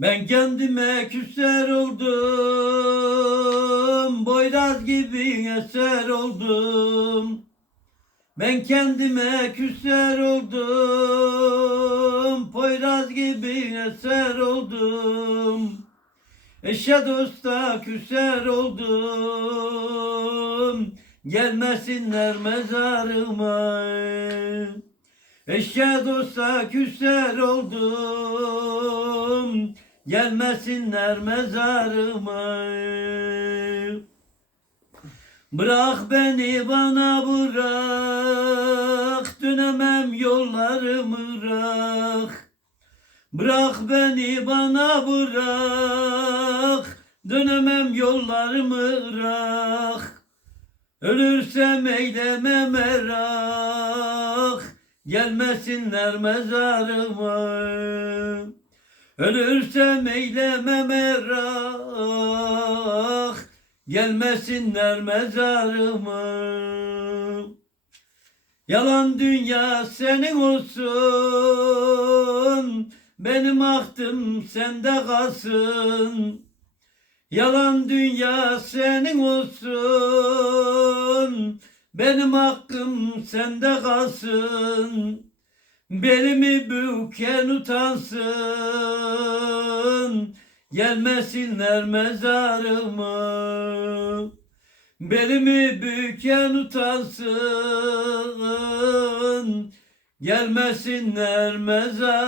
Ben kendime küser oldum, boyraz gibi eser oldum. Ben kendime küser oldum, poyraz gibi eser oldum. Eşe dosta küser oldum, gelmesinler mezarıma. Eşe dosta küser oldum, gelmesinler mezarıma. Bırak beni bana bırak, dönemem yollarımı bırak. Bırak beni bana bırak, dönemem yollarımı bırak. Ölürsem eyleme merak, gelmesinler mezarıma. Ölürsem eyleme merak, gelmesinler mezarıma. Yalan dünya senin olsun, benim ahtım sende kalsın. Yalan dünya senin olsun, benim hakkım sende kalsın. Belimi büken utansın, gelmesinler mezarıma. Belimi büken utansın, gelmesinler mezarıma.